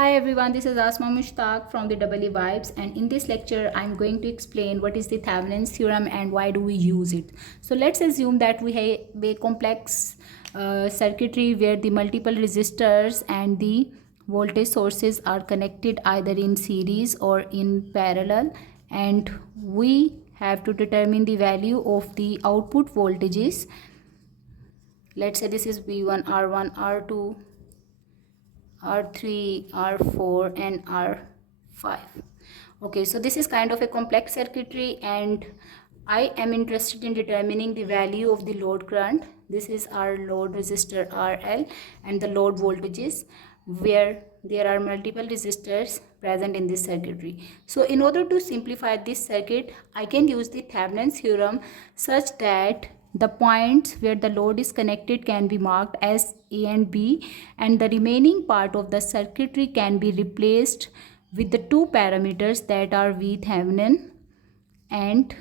Hi everyone, this is Asma Mushtaq from the EEVIBES, and in this lecture I'm going to explain what is the Thevenin's theorem and why do we use it. So let's assume that we have a complex circuitry where the multiple resistors and the voltage sources are connected either in series or in parallel, and we have to determine the value of the output voltages. Let's say this is V1, R1, R2, R3, R4 and R5. Okay, so this is kind of a complex circuitry and I am interested in determining the value of the load current. This is our load resistor RL and the load voltages where there are multiple resistors present in this circuitry. So in order to simplify this circuit, I can use the Thevenin's theorem such that the points where the load is connected can be marked as A and B, and the remaining part of the circuitry can be replaced with the two parameters that are Thevenin and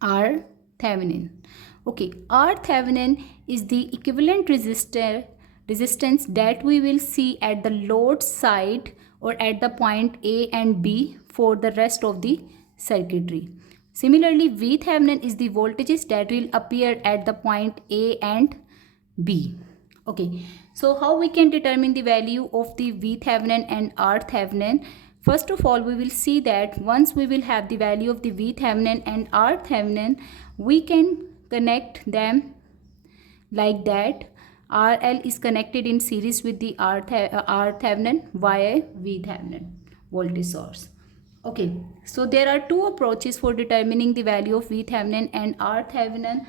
Thevenin. Okay, Thevenin is the equivalent resistance that we will see at the load side or at the point A and B for the rest of the circuitry. Similarly, Thevenin is the voltages that will appear at the point A and B. Okay, so how we can determine the value of the Thevenin and Thevenin? First of all, we will see that once we will have the value of the Thevenin and Thevenin, we can connect them like that. RL is connected in series with the Thevenin via Thevenin voltage source. Okay, so there are two approaches for determining the value of Thevenin and Thevenin.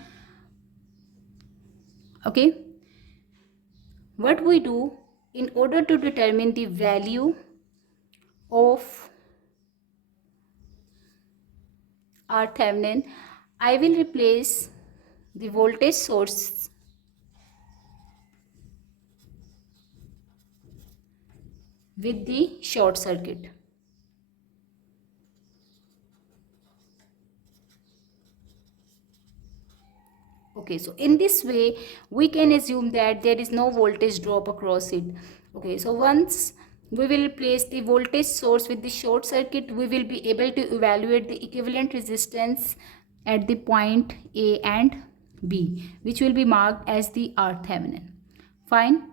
Okay, what we do in order to determine the value of Thevenin, I will replace the voltage source with the short circuit. Okay, so in this way we can assume that there is no voltage drop across it. Okay, so once we will replace the voltage source with the short circuit, we will be able to evaluate the equivalent resistance at the point A and B, which will be marked as the Thevenin. Fine.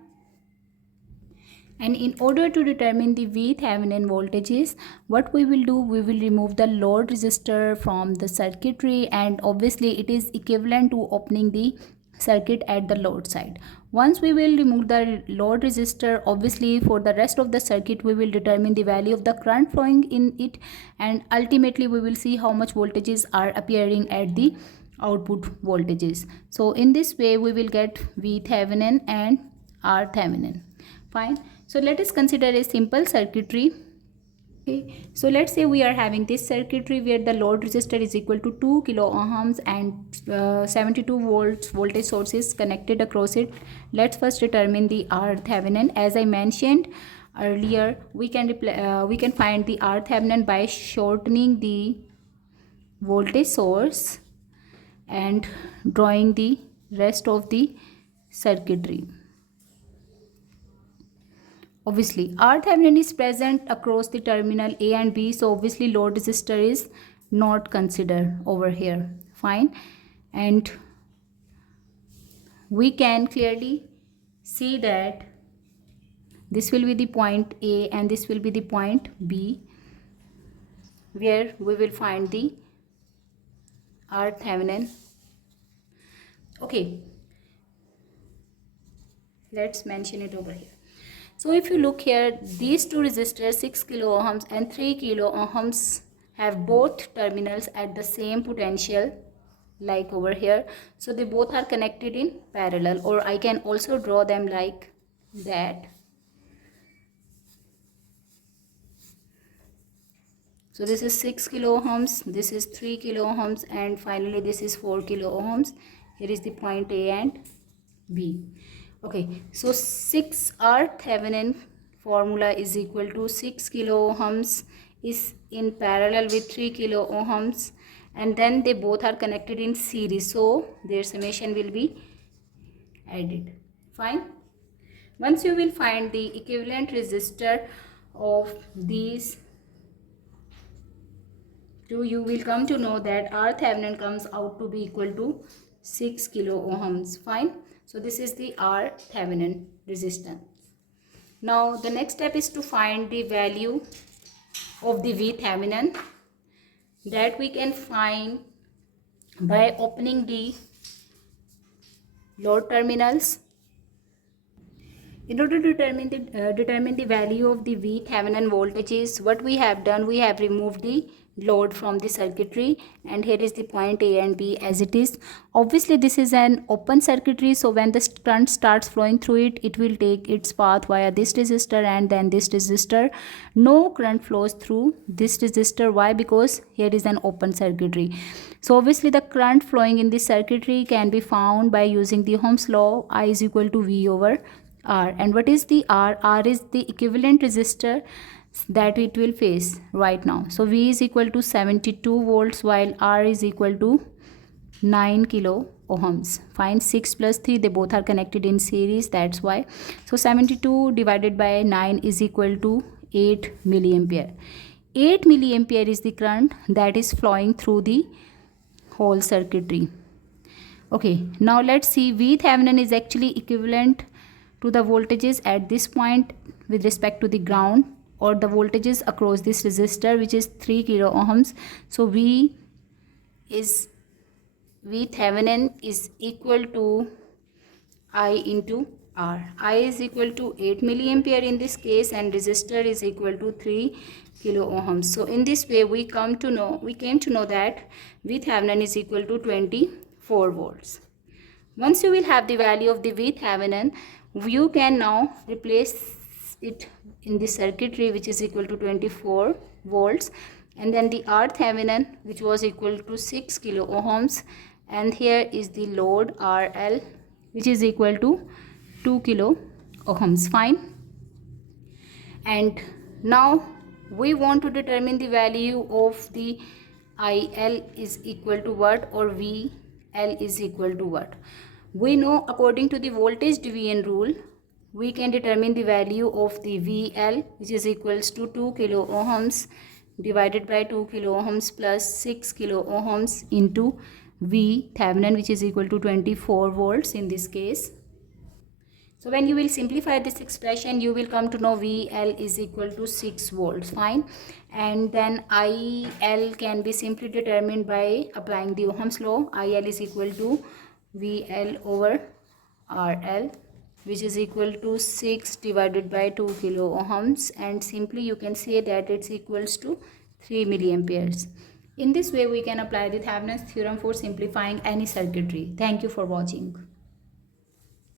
And in order to determine the Thevenin voltages, what we will do, we will remove the load resistor from the circuitry, and obviously it is equivalent to opening the circuit at the load side. Once we will remove the load resistor, obviously for the rest of the circuit we will determine the value of the current flowing in it, and ultimately we will see how much voltages are appearing at the output voltages. So in this way we will get Thevenin and Thevenin. Fine. So let us consider a simple circuitry. Okay, so let's say we are having this circuitry where the load resistor is equal to 2 kilo ohms and 72 volts voltage source is connected across it. Let's first determine the Thevenin. As I mentioned earlier, we can find the Thevenin by shortening the voltage source and drawing the rest of the circuitry. Obviously, Thevenin is present across the terminal A and B, so obviously load resistor is not considered over here. Fine. And we can clearly see that this will be the point A and this will be the point B, where we will find the Thevenin. Okay, let's mention it over here. So if you look here, these two resistors 6 kilo ohms and 3 kilo ohms have both terminals at the same potential like over here. So they both are connected in parallel, or I can also draw them like that. So this is 6 kilo ohms, this is 3 kilo ohms, and finally this is 4 kilo ohms. Here is the point A and B. Okay, so 6 Thevenin formula is equal to 6 kilo ohms is in parallel with 3 kilo ohms, and then they both are connected in series, so their summation will be added. Fine. Once you will find the equivalent resistor of these two, you will come to know that R Thevenin comes out to be equal to 6 kilo ohms. Fine. So this is the R Thevenin resistance. Now the next step is to find the value of the V Thevenin, that we can find by opening the load terminals. In order to determine the value of the V Thevenin voltages, what we have done, we have removed the load from the circuitry, and here is the point A and B as it is. Obviously this is an open circuitry, so when the current starts flowing through it, it will take its path via this resistor and then this resistor. No current flows through this resistor. Why? Because here is an open circuitry. So obviously the current flowing in this circuitry can be found by using the Ohm's law. I is equal to V over R. And what is the R? R is the equivalent resistor that it will face right now. So V is equal to 72 volts while R is equal to 9 kilo ohms. Find 6 plus 3, they both are connected in series, that's why. So 72 divided by 9 is equal to 8 milliampere. 8 milliampere is the current that is flowing through the whole circuitry. Okay, now let's see. V Thevenin is actually equivalent to the voltages at this point with respect to the ground, or the voltages across this resistor, which is 3 kilo ohms. So V Thevenin is equal to I into R. I is equal to 8 milliampere in this case, and resistor is equal to 3 kilo ohms. So in this way we came to know that V Thevenin is equal to 24 volts. Once you will have the value of the V Thevenin, you can now replace it in the circuitry, which is equal to 24 volts, and then the R Thevenin, which was equal to 6 kilo ohms, and here is the load RL, which is equal to 2 kilo ohms. Fine. And now we want to determine the value of the IL is equal to what, or VL is equal to what. We know according to the voltage division rule, we can determine the value of the VL, which is equals to 2 kilo ohms divided by 2 kilo ohms plus 6 kilo ohms into V Thevenin, which is equal to 24 volts in this case. So when you will simplify this expression, you will come to know VL is equal to 6 volts. Fine. And then IL can be simply determined by applying the Ohm's law. IL is equal to VL over RL, which is equal to 6 divided by 2 kilo ohms, and simply you can say that it's equals to 3 milliamperes. In this way we can apply the Thevenin's theorem for simplifying any circuitry. Thank you for watching.